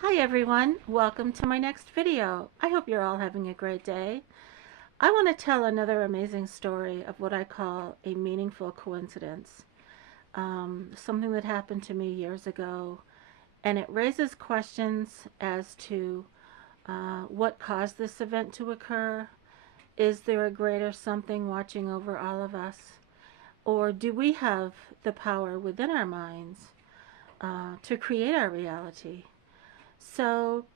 Hi everyone, welcome to my next video. I hope you're all having a great day. I want to tell another amazing story of what I call a meaningful coincidence. Something that happened to me years ago, and it raises questions as to what caused this event to occur. Is there a greater something watching over all of us? Or do we have the power within our minds to create our reality? So,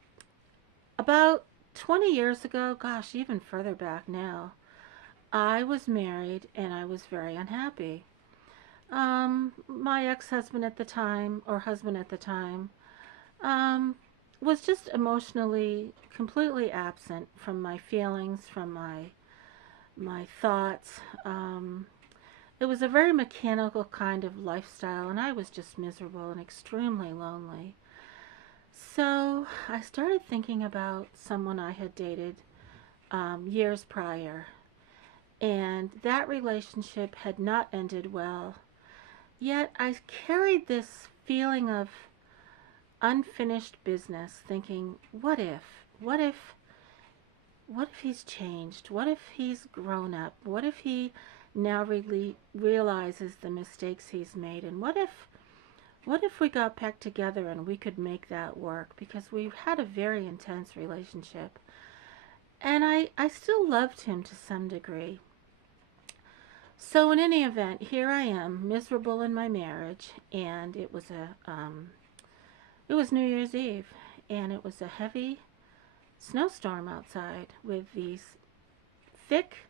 about 20 years ago, gosh, even further back now, I was married and I was very unhappy. My ex-husband at the time, or husband at the time, um, was just emotionally completely absent from my feelings, from my thoughts. It was a very mechanical kind of lifestyle, and I was just miserable and extremely lonely. So I started thinking about someone I had dated years prior, and that relationship had not ended well. Yet I carried this feeling of unfinished business, thinking, what if? What if? What if he's changed? What if he's grown up? What if he now really realizes the mistakes he's made? And what if we got back together and we could make that work? Because we had a very intense relationship. And I still loved him to some degree. So in any event, here I am, miserable in my marriage, and it was New Year's Eve, and it was a heavy snowstorm outside with these thick,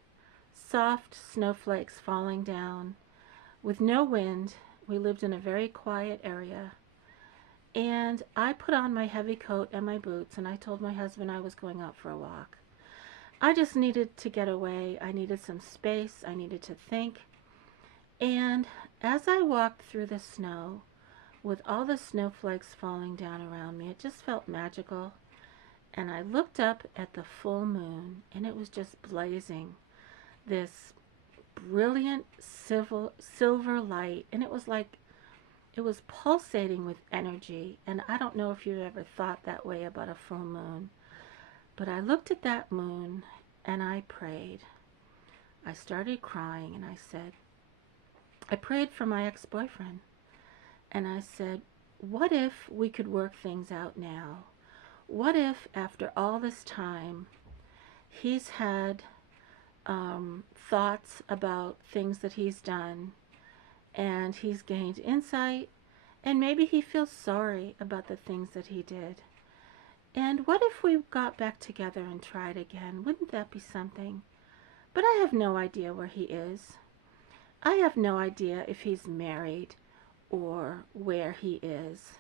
soft snowflakes falling down with no wind. We lived in a very quiet area, and I put on my heavy coat and my boots, and I told my husband I was going out for a walk. I just needed to get away. I needed some space. I needed to think. And as I walked through the snow, with all the snowflakes falling down around me, it just felt magical. And I looked up at the full moon, and it was just blazing this brilliant silver light. And it was like it was pulsating with energy. And I don't know if you've ever thought that way about a full moon. But I looked at that moon and I prayed. I started crying and I prayed for my ex-boyfriend. And I said, what if we could work things out now? What if after all this time he's had thoughts about things that he's done, and he's gained insight, and maybe he feels sorry about the things that he did? And what if we got back together and tried again? Wouldn't that be something? But I have no idea where he is. I have no idea if he's married or where he is.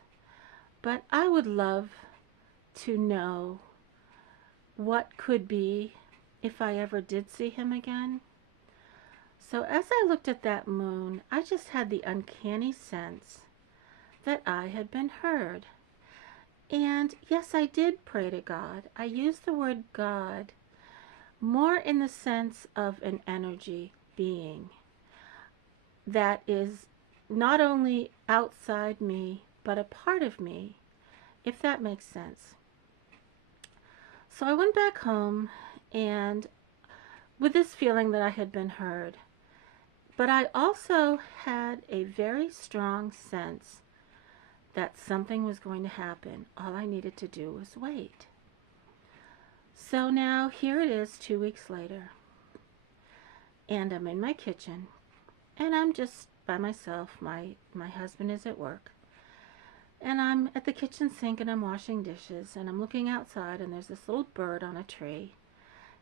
But I would love to know what could be if I ever did see him again. So as I looked at that moon, I just had the uncanny sense that I had been heard. And yes, I did pray to God. I used the word God more in the sense of an energy being that is not only outside me, but a part of me, if that makes sense. So I went back home, and with this feeling that I had been heard, but I also had a very strong sense that something was going to happen. All I needed to do was wait. So now here it is 2 weeks later, and I'm in my kitchen, and I'm just by myself. My husband is at work, and I'm at the kitchen sink and I'm washing dishes, and I'm looking outside, and there's this little bird on a tree,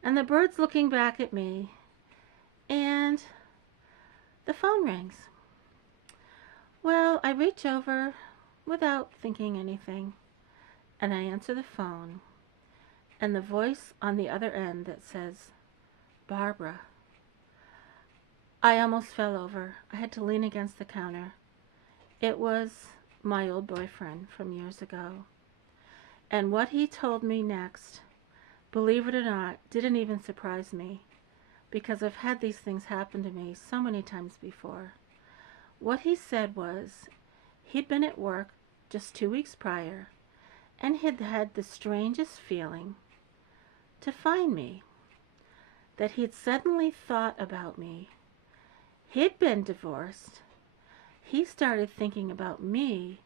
and the bird's looking back at me, and the phone rings. Well, I reach over without thinking anything, and I answer the phone, and the voice on the other end that says, Barbara. I almost fell over. I had to lean against the counter. It was my old boyfriend from years ago. And what he told me next, believe it or not, didn't even surprise me, because I've had these things happen to me so many times before. What he said was, he'd been at work just 2 weeks prior, and had had the strangest feeling to find me, that he'd suddenly thought about me. He'd been divorced. He started thinking about me,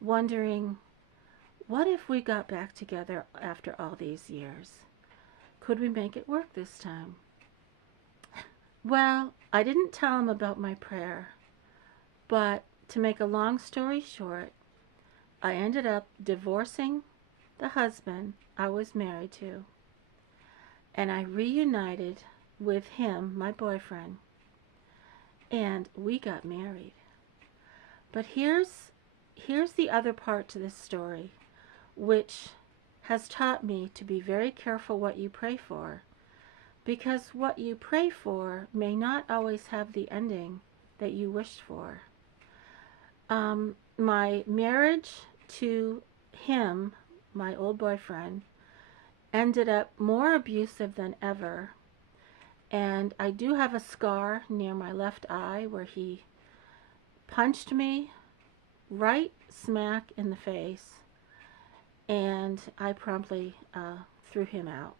wondering, what if we got back together after all these years? Could we make it work this time? Well, I didn't tell him about my prayer, but to make a long story short, I ended up divorcing the husband I was married to, and I reunited with him, my boyfriend, and we got married. But here's the other part to this story, which has taught me to be very careful what you pray for, because what you pray for may not always have the ending that you wished for. My marriage to him, my old boyfriend, ended up more abusive than ever, and I do have a scar near my left eye where he punched me right smack in the face, and I promptly threw him out.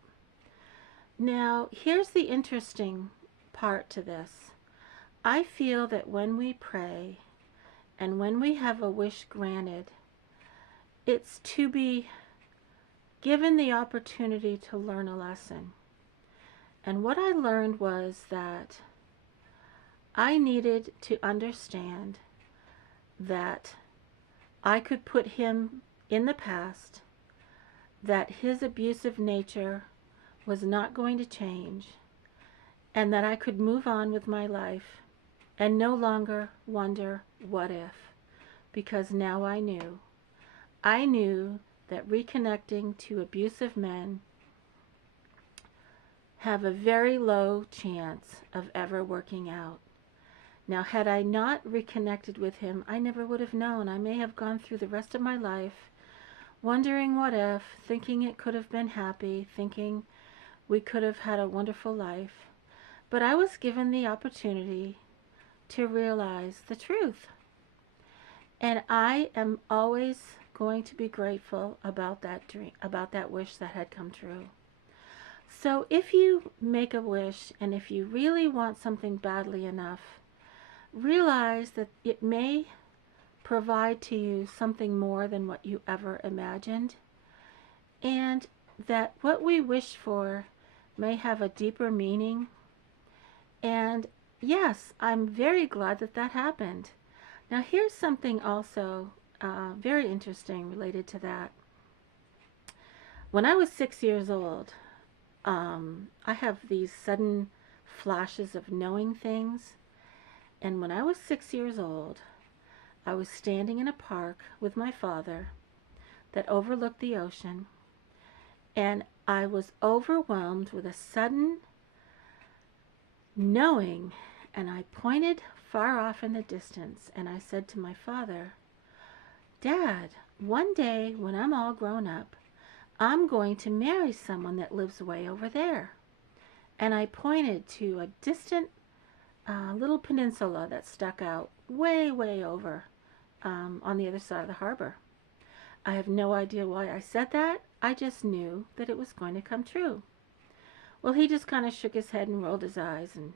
Now, here's the interesting part to this. I feel that when we pray and when we have a wish granted, it's to be given the opportunity to learn a lesson. And what I learned was that I needed to understand that I could put him in the past, that his abusive nature was not going to change, and that I could move on with my life and no longer wonder what if, because now I knew. I knew that reconnecting to abusive men have a very low chance of ever working out. Now, had I not reconnected with him, I never would have known. I may have gone through the rest of my life wondering what if, thinking it could have been happy, thinking we could have had a wonderful life. But I was given the opportunity to realize the truth. And I am always going to be grateful about that dream, about that wish that had come true. So if you make a wish, and if you really want something badly enough, realize that it may provide to you something more than what you ever imagined, and that what we wish for may have a deeper meaning. And yes, I'm very glad that that happened. Now, here's something also very interesting related to that. When I was 6 years old, I have these sudden flashes of knowing things. And when I was 6 years old, I was standing in a park with my father that overlooked the ocean, and I was overwhelmed with a sudden knowing, and I pointed far off in the distance, and I said to my father, "Dad, one day when I'm all grown up, I'm going to marry someone that lives way over there." And I pointed to a distant little peninsula that stuck out way, way over on the other side of the harbor. I have no idea why I said that. I just knew that it was going to come true. Well, he just kind of shook his head and rolled his eyes and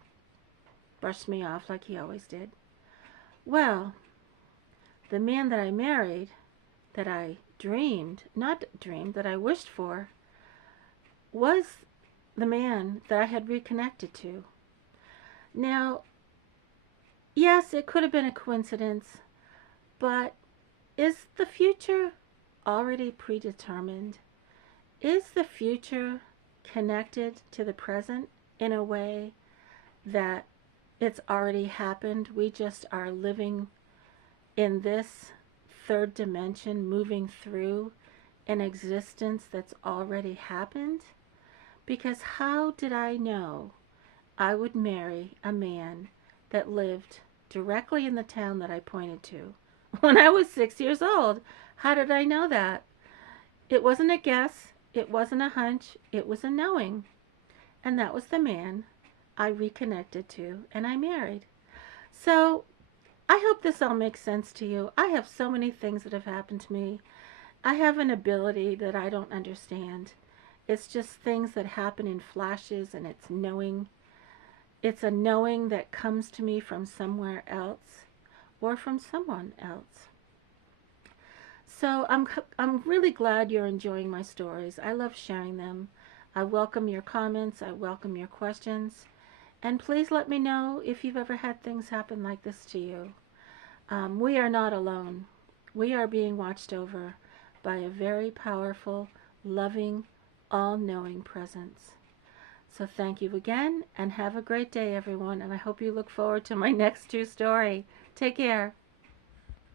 brushed me off like he always did. Well, the man that I married, that I that I wished for, was the man that I had reconnected to. Now, yes, it could have been a coincidence, but is the future already predetermined? Is the future connected to the present in a way that it's already happened? We just are living in this third dimension, moving through an existence that's already happened? Because how did I know I would marry a man that lived directly in the town that I pointed to when I was 6 years old? How did I know that? It wasn't a guess. It wasn't a hunch. It was a knowing. And that was the man I reconnected to and I married. So I hope this all makes sense to you. I have so many things that have happened to me, I have an ability that I don't understand. It's just things that happen in flashes, and it's knowing. It's a knowing that comes to me from somewhere else or from someone else. So I'm really glad you're enjoying my stories. I love sharing them. I welcome your comments. I welcome your questions. And please let me know if you've ever had things happen like this to you. We are not alone. We are being watched over by a very powerful, loving, all-knowing presence. So thank you again, and have a great day, everyone. And I hope you look forward to my next true story. Take care.